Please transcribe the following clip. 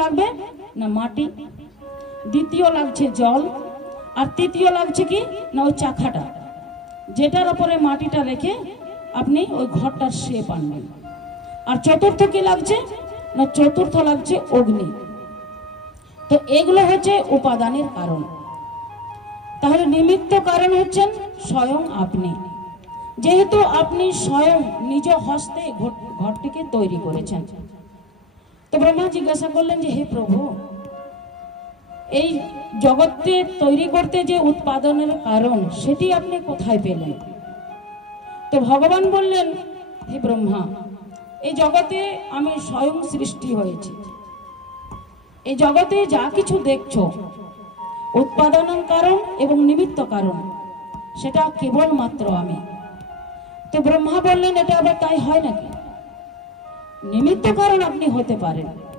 লাগবে না মাটি, দ্বিতীয় লাগছে জল, আর তৃতীয় লাগছে কি না ওই চাকাটা, যেটার উপরে মাটিটা রেখে আপনি ওই ঘরটার শেপ আনবেন। আর চতুর্থ কি লাগছে না চতুর্থ লাগছে অগ্নি। তো এগুলো হচ্ছে উপাদানের কারণ। তাহলে নিমিত্ত কারণ হচ্ছেন স্বয়ং আপনি, যেহেতু আপনি স্বয়ং নিজ হস্তে ঘরটিকে তৈরি করেছেন। তো ব্রহ্মা জিজ্ঞাসা করলেন যে হে প্রভু, এই জগৎকে তৈরি করতে যে উৎপাদনের কারণ সেটি আপনি কোথায় পেলেন? তো ভগবান বললেন, হে ব্রহ্মা, এই জগতে আমি স্বয়ং সৃষ্টি হয়েছি। এই জগতে যা কিছু দেখছো উৎপাদনের কারণ এবং নিমিত্ত কারণ, সেটা কেবলমাত্র আমি। তো ব্রহ্মা বললেন, এটা আবার তাই হয় নাকি? নিমিত্ত কারণ আপনি হতে পারেন,